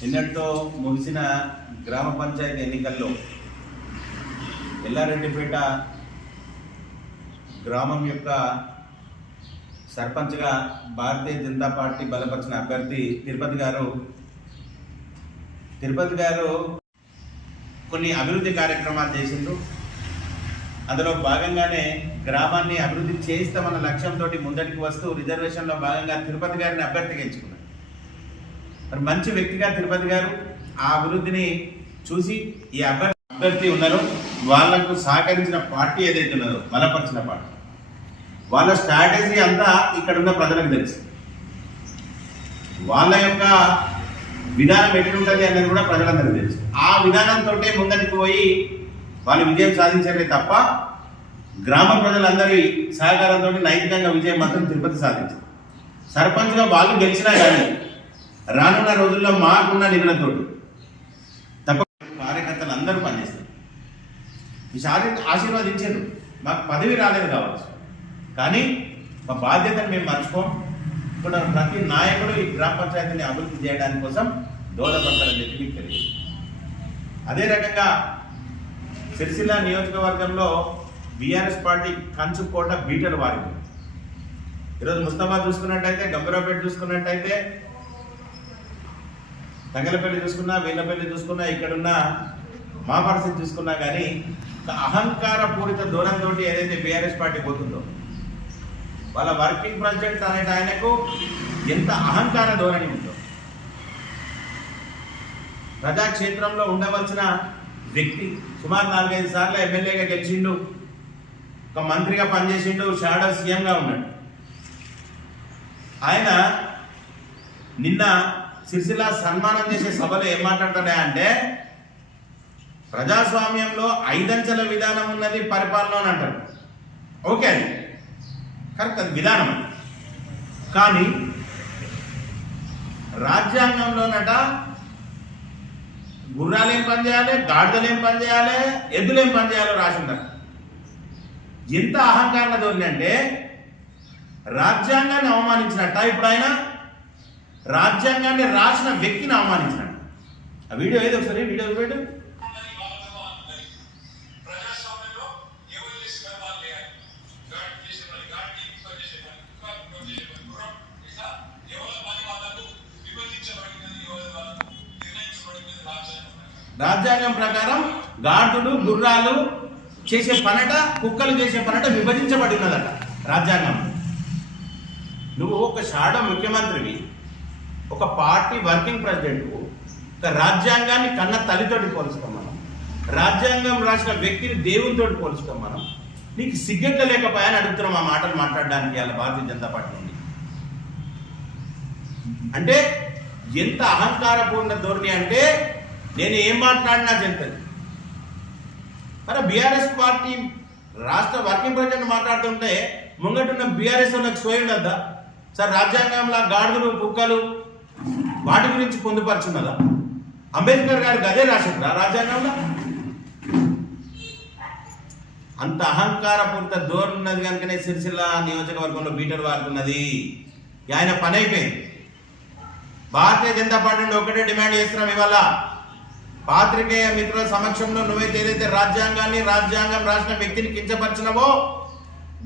నిన్నటితో ముగిసిన గ్రామ పంచాయతీ ఎన్నికల్లో ఎల్లారెడ్డిపేట గ్రామం యొక్క సర్పంచ్గా భారతీయ జనతా పార్టీ బలపరిచిన అభ్యర్థి తిరుపతి గారు. తిరుపతి గారు కొన్ని అభివృద్ధి కార్యక్రమాలు చేసిండ్రు. అందులో భాగంగానే గ్రామాన్ని అభివృద్ధి చేయిస్తామన్న లక్ష్యంతో ముందటికి వస్తూ రిజర్వేషన్లో భాగంగా తిరుపతి గారిని అభ్యర్థిగా ఎంచుకున్నారు మరి మంచి వ్యక్తిగా తిరుపతి గారు ఆ అభివృద్ధిని చూసి ఈ అభ్యర్థి అభ్యర్థి ఉన్నారో. వాళ్ళకు సహకరించిన పార్టీ ఏదైతే ఉన్నదో బలపరిచిన పార్టీ. వాళ్ళ స్ట్రాటజీ అంతా ఇక్కడ ఉన్న ప్రజలకు తెలుసు. వాళ్ళ యొక్క విధానం ఎట్లుంటుంది అనేది కూడా ప్రజలందరికీ తెలుసు. ఆ విధానంతో ముందరికి పోయి వాళ్ళు విజయం సాధించారే తప్ప గ్రామ ప్రజలందరి సహకారంతో నైతికంగా విజయం మాత్రం తిరుపతి సాధించారు సర్పంచ్గా వాళ్ళు గెలిచినా కానీ రానున్న రోజుల్లో మాకున్న నిధులతో తప్ప కార్యకర్తలు అందరూ పనిచేస్తారు. ఈసారి ఆశీర్వదించారు. మాకు పదవి రాలేదు కావచ్చు. కానీ మా బాధ్యతను మేము మర్చిపోం. ఇప్పుడు ప్రతి నాయకుడు ఈ గ్రామ పంచాయతీని అభివృద్ధి చేయడానికి కోసం దోహదపడతారని చెప్పి మీకు తెలియదు అదే రకంగా సిరిసిల్ల నియోజకవర్గంలో బీఆర్ఎస్ పార్టీ కంచుకోట బీటలు వారింది. ఈరోజు ముస్తాబాద్ చూసుకున్నట్టయితే గంభీరాపేట చూసుకున్నట్టయితే తంగలపల్లి చూసుకున్నా వీళ్ళపల్లి చూసుకున్నా ఇక్కడున్న మా పరిస్థితి చూసుకున్నా కానీ అహంకార పూరిత దూరంతో ఏదైతే బీఆర్ఎస్ పార్టీ పోతుందో వాళ్ళ వర్కింగ్ ప్రెసిడెంట్ అనే ఆయనకు ఎంత అహంకార ధోరణి ఉందో. ప్రజాక్షేత్రంలో ఉండవలసిన వ్యక్తి సుమారు నాలుగైదు సార్లు ఎమ్మెల్యేగా గెలిచిండు ఒక మంత్రిగా పనిచేసిండు షాడో సీఎంగా ఉన్నాడు. ఆయన నిన్న సిరిసిల్ల సన్మానం చేసే సభలో ఏం మాట్లాడుతున్నాయి అంటే ప్రజాస్వామ్యంలో ఐదంచెల విధానం ఉన్నది పరిపాలన అని అంటారు ఓకే అది. కరెక్ట్ అది విధానం కానీ రాజ్యాంగంలోనట గుర్రాలు ఏం పనిచేయాలి గాడిదలు ఏం పనిచేయాలి ఎద్దులు ఏం పని చేయాలో రాసి ఉంటారు ఎంత అహంకారణ ధోరణి అంటే రాజ్యాంగాన్ని అవమానించినట్ట ఇప్పుడు ఆయన? రాజ్యాంగాన్ని రాసిన వ్యక్తిని అవమానించినాడు. ఆ వీడియో ఏదో ఒకసారి? వీడియో చూడండి రాజ్యాంగం ప్రకారం గాడులు గుర్రాలు చేసే పనట కుక్కలు చేసే పనట విభజించబడి ఉన్నదట రాజ్యాంగం. నువ్వు ఒక షాడో ముఖ్యమంత్రివి. ఒక పార్టీ వర్కింగ్ ప్రెసిడెంట్ ఒక రాజ్యాంగాన్ని కన్న తల్లితోటి పోలుస్తాం మనం. రాజ్యాంగం రాసిన వ్యక్తిని దేవునితోటి పోలుస్తాం మనం. నీకు సిగ్గెట్ల లేకపోయాని అడుగుతున్నాం ఆ మాటలు మాట్లాడడానికి వాళ్ళ భారతీయ జనతా పార్టీ నుండి. అంటే ఎంత అహంకారపూర్ణ ధోరణి అంటే నేను ఏం మాట్లాడినా చెప్తుంది మరి బీఆర్ఎస్ పార్టీ రాష్ట్ర వర్కింగ్ ప్రెసిడెంట్ మాట్లాడుతుంటే ముంగటున్న బీఆర్ఎస్ వాళ్ళకి సోయి ఉండద్దా? సార్ రాజ్యాంగంలో గాడిదలు కుక్కలు వాటి గురించి పొందుపరచున్నదా అంబేద్కర్ గారు గదే రాసిండ్రా రాజ్యాంగంలో? అంత అహంకారపూరిత ధోరణి ఉన్నది కనుకనే సిరిసిల్ల నియోజకవర్గంలో బీటర్ వాడుతున్నది. ఆయన పని అయిపోయింది భారతీయ జనతా పార్టీ నుండి ఒకటే డిమాండ్ చేస్తున్నాం ఇవాళ. పాత్రికేయ మిత్రుల సమక్షంలో నువ్వైతే ఏదైతే రాజ్యాంగాన్ని రాజ్యాంగం రాసిన వ్యక్తిని కించపరిచినవో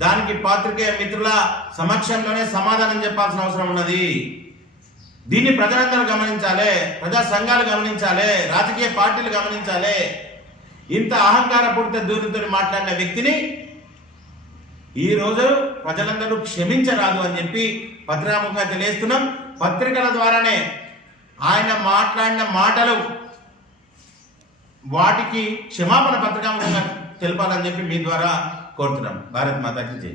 దానికి పాత్రికేయ మిత్రుల సమక్షంలోనే సమాధానం చెప్పాల్సిన అవసరం ఉన్నది. దీన్ని ప్రజలందరూ గమనించాలి ప్రజా సంఘాలు గమనించాలి రాజకీయ పార్టీలు గమనించాలి. ఇంత అహంకారపూరిత దూరంతో మాట్లాడిన వ్యక్తిని ఈ రోజు ప్రజలందరూ క్షమించరాదు అని చెప్పి పత్రికాముఖంగా తెలియజేస్తున్నాం. పత్రికల ద్వారానే ఆయన మాట్లాడిన మాటలు వాటికి క్షమాపణ పత్రికాముఖంగా తెలపాలని చెప్పి మీ ద్వారా కోరుతున్నాం. భారత్ మాతాకి జై.